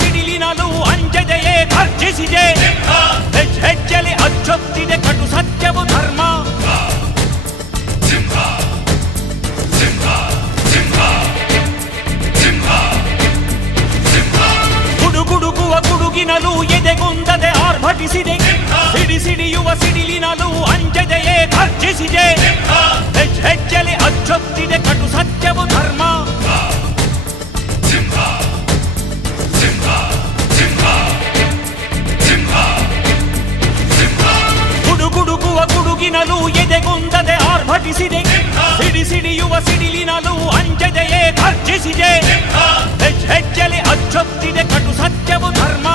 ಸಿಡಿಲಿನಲು ಅಂಜದೆಯೇ ಗರ್ಜಿಸಿದೆ. ಹೆಜ್ಜೆಲಿ ಅಚ್ಚೊತ್ತಿದೆ ಕಟು ಸತ್ಯವು ಧರ್ಮ. ಗುಡುಗುಡುಗುವ ಗುಡುಗಿನಲು ಎದೆಗುಂದದೆ ಆರ್ಭಟಿಸಿದೆ. ಸಿಡಿಯುವ ಸಿಡಿಲಿನಲು ಅಂಜದೆಯೇ ಗರ್ಜಿಸಿದೆ. ಹೆಜ್ಜೆಲಿ ಅಚ್ಚೊತ್ತಿದೆ ಕಟು ಸತ್ಯವು ಧರ್ಮ. ಗುಡುಗುಡುಗುವ ಗುಡುಗಿನಲು ಎದೆಗುಂದದೆ ಆರ್ಭಟಿಸಿದೆ. ಸಿಡಿಯುವ ಸಿಡಿಲಿನಲು ಅಂಜದೆಯೇ ಗರ್ಜಿಸಿದೆ. ಹೆಜ್ಜೆಲಿ ಅಚ್ಚೊತ್ತಿದೆ ಕಟು ಸತ್ಯವು ಧರ್ಮ.